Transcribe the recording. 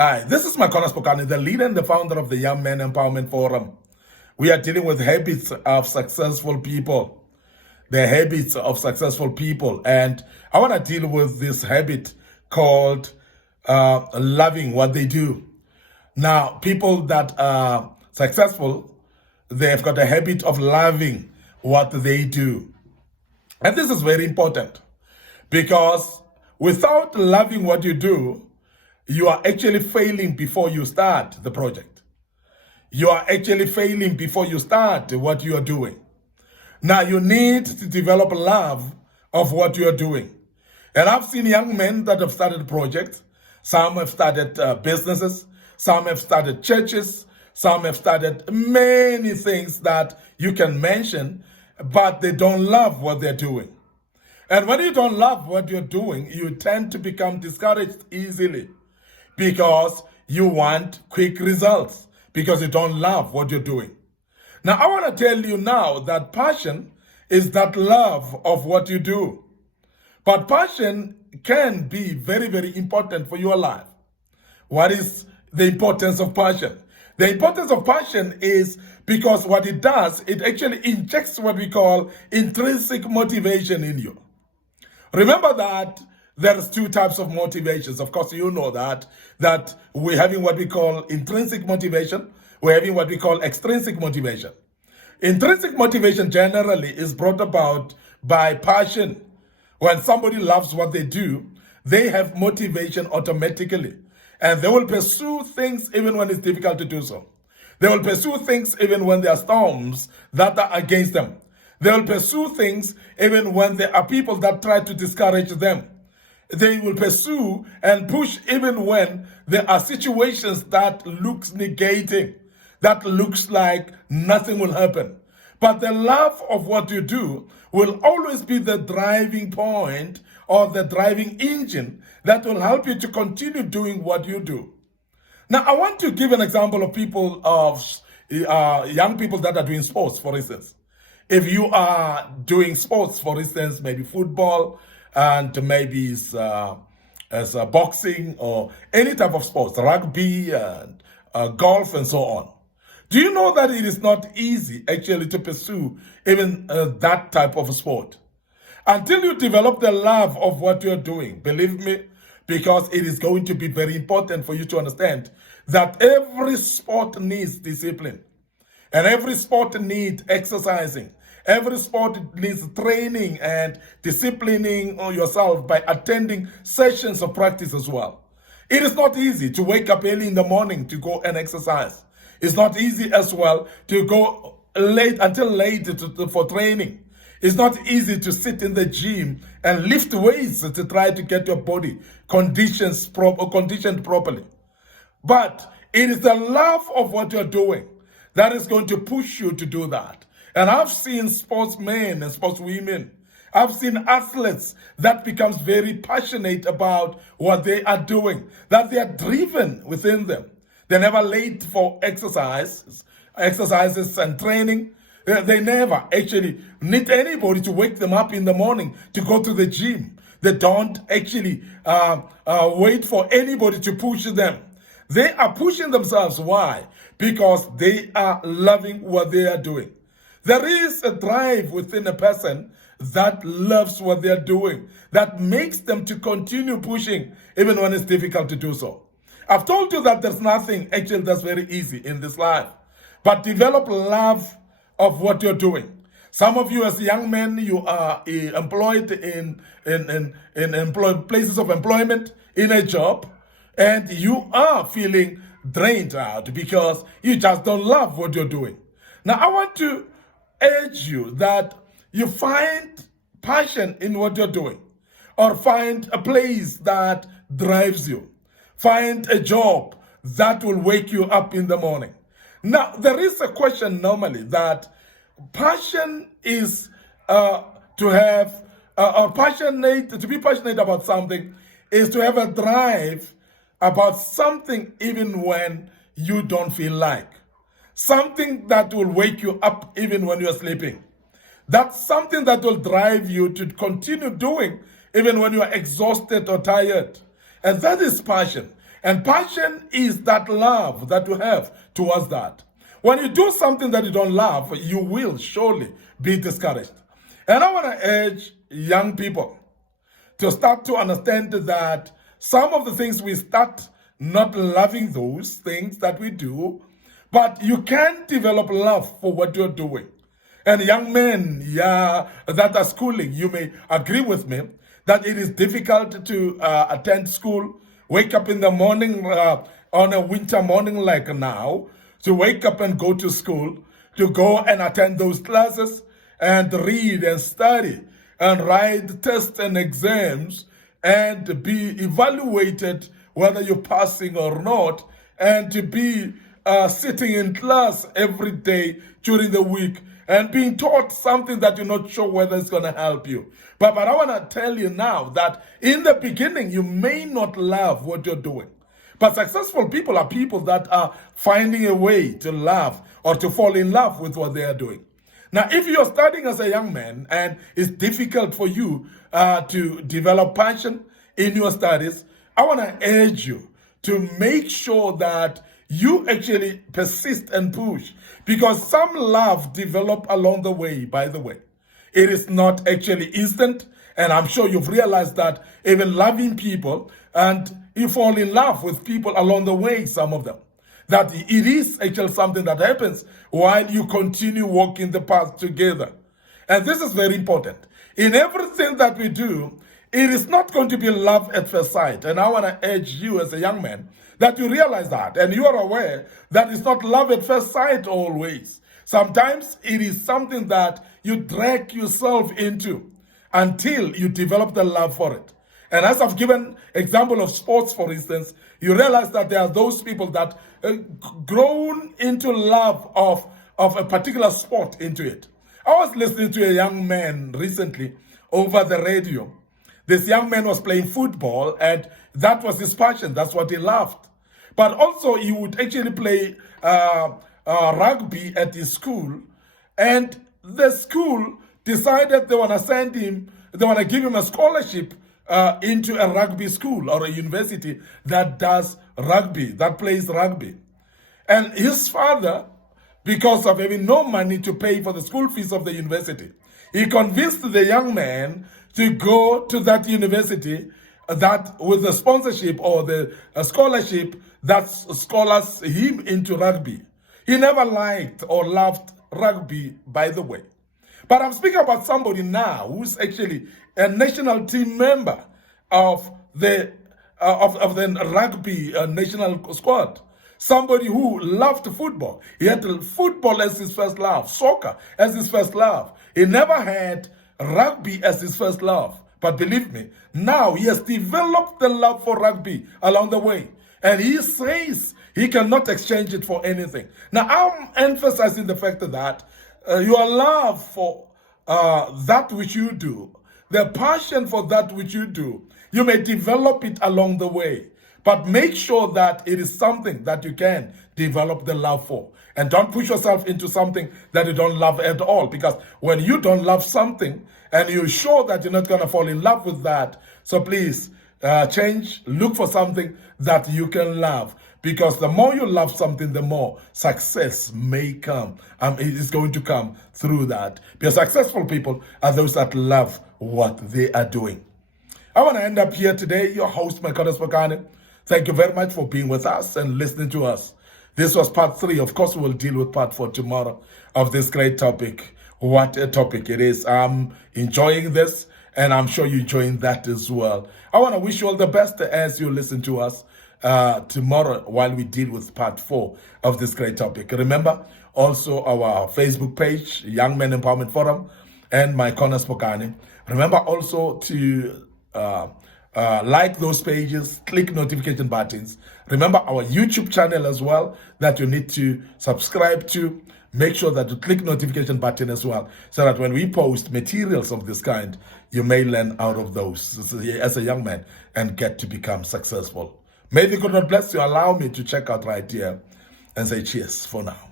Hi, this is Micornus, Phokane, the leader and the founder of the Young Men Empowerment Forum. We are dealing with habits of successful people, the habits of successful people. And I want to deal with this habit called loving what they do. Now, people that are successful, they've got a habit of loving what they do. And this is very important because without loving what you do, you are actually failing before you start the project. You are actually failing before you start what you are doing. Now you need to develop love of what you are doing. And I've seen young men that have started projects. Some have started businesses. Some have started churches. Some have started many things that you can mention, but they don't love what they're doing. And when you don't love what you're doing, you tend to become discouraged easily because you want quick results, because you don't love what you're doing. Now, I want to tell you now that passion is that love of what you do. But passion can be very, very important for your life. What is the importance of passion? The importance of passion is because what it does, it actually injects what we call intrinsic motivation in you. Remember that there's two types of motivations. Of course, you know that we're having what we call intrinsic motivation. We're having what we call extrinsic motivation. Intrinsic motivation generally is brought about by passion. When somebody loves what they do, they have motivation automatically. And they will pursue things even when it's difficult to do so. They will pursue things even when there are storms that are against them. They will pursue things even when there are people that try to discourage them. They will pursue and push even when there are situations that looks negating, that looks like nothing will happen. But the love of what you do will always be the driving point or the driving engine that will help you to continue doing what you do. Now, I want to give an example of people, of young people that are doing sports, for instance. If you are doing sports, for instance, maybe football, and maybe as boxing or any type of sports, rugby and golf and so on. Do you know that it is not easy actually to pursue even that type of a sport? Until you develop the love of what you're doing, believe me, because it is going to be very important for you to understand that every sport needs discipline. And every sport needs exercising. Every sport needs training and disciplining yourself by attending sessions of practice as well. It is not easy to wake up early in the morning to go and exercise. It's not easy as well to go until late for training. It's not easy to sit in the gym and lift weights to try to get your body conditioned properly. But it is the love of what you're doing that is going to push you to do that. And I've seen sportsmen and sportswomen. I've seen athletes that becomes very passionate about what they are doing, that they are driven within them. They're never late for exercises and training. They never actually need anybody to wake them up in the morning to go to the gym. They don't actually wait for anybody to push them. They are pushing themselves. Why? Because they are loving what they are doing. There is a drive within a person that loves what they're doing, that makes them to continue pushing even when it's difficult to do so. I've told you that there's nothing actually that's very easy in this life, but develop love of what you're doing. Some of you as young men, you are employed in places of employment, in a job, and you are feeling drained out because you just don't love what you're doing. Now, I want to urge you that you find passion in what you're doing, or find a place that drives you. Find a job that will wake you up in the morning. Now, there is a question normally that passion is to be passionate about something is to have a drive about something even when you don't feel like. Something that will wake you up even when you're sleeping. That's something that will drive you to continue doing even when you are exhausted or tired. And that is passion. And passion is that love that you have towards that. When you do something that you don't love, you will surely be discouraged. And I want to urge young people to start to understand that some of the things we start not loving those things that we do, but you can develop love for what you're doing. And young men, that are schooling, you may agree with me that it is difficult to attend school, wake up in the morning on a winter morning like now, to wake up and go to school, to go and attend those classes and read and study and write tests and exams and be evaluated whether you're passing or not, and to be sitting in class every day during the week and being taught something that you're not sure whether it's going to help you. But I want to tell you now that in the beginning, you may not love what you're doing. But successful people are people that are finding a way to love or to fall in love with what they are doing. Now, if you're studying as a young man and it's difficult for you to develop passion in your studies, I want to urge you to make sure that you actually persist and push, because some love develop along the way, by the way. It is not actually instant, and I'm sure you've realized that even loving people, and you fall in love with people along the way, some of them, that it is actually something that happens while you continue walking the path together. And this is very important. In everything that we do, it is not going to be love at first sight. And I want to urge you as a young man that you realize that, and you are aware that it's not love at first sight always. Sometimes it is something that you drag yourself into until you develop the love for it. And as I've given example of sports, for instance, you realize that there are those people that grown into love of a particular sport into it. I was listening to a young man recently over the radio. This young man was playing football, and that was his passion. That's what he loved. But also he would actually play rugby at his school, and the school decided they want to send him, they want to give him a scholarship into a rugby school or a university that does rugby, that plays rugby. And his father, because of having no money to pay for the school fees of the university, he convinced the young man to go to that university that with the sponsorship or the scholarship that scholars him into rugby. He never liked or loved rugby, by the way. But I'm speaking about somebody now who's actually a national team member of the rugby national squad. Somebody who loved football. He had football as his first love, soccer as his first love. He never had rugby as his first love. But believe me, now he has developed the love for rugby along the way. And he says he cannot exchange it for anything. Now, I'm emphasizing the fact that your love for that which you do, the passion for that which you do, you may develop it along the way. But make sure that it is something that you can develop the love for. And don't push yourself into something that you don't love at all. Because when you don't love something and you're sure that you're not going to fall in love with that, so please change, look for something that you can love. Because the more you love something, the more success may come. It is going to come through that. Because successful people are those that love what they are doing. I want to end up here today. Your host, Micornus Phokane. Thank you very much for being with us and listening to us. This was part 3. Of course, we will deal with part 4 tomorrow of this great topic. What a topic it is. I'm enjoying this, and I'm sure you're enjoying that as well. I want to wish you all the best as you listen to us tomorrow while we deal with part 4 of this great topic. Remember, also our Facebook page, Young Men Empowerment Forum, and Micornus Phokane. Remember also to like those pages, click notification buttons. Remember our YouTube channel as well that you need to subscribe to. Make sure that you click notification button as well, so that when we post materials of this kind, you may learn out of those as a young man and get to become successful. May the good Lord bless you. Allow me to check out right here and say cheers for now.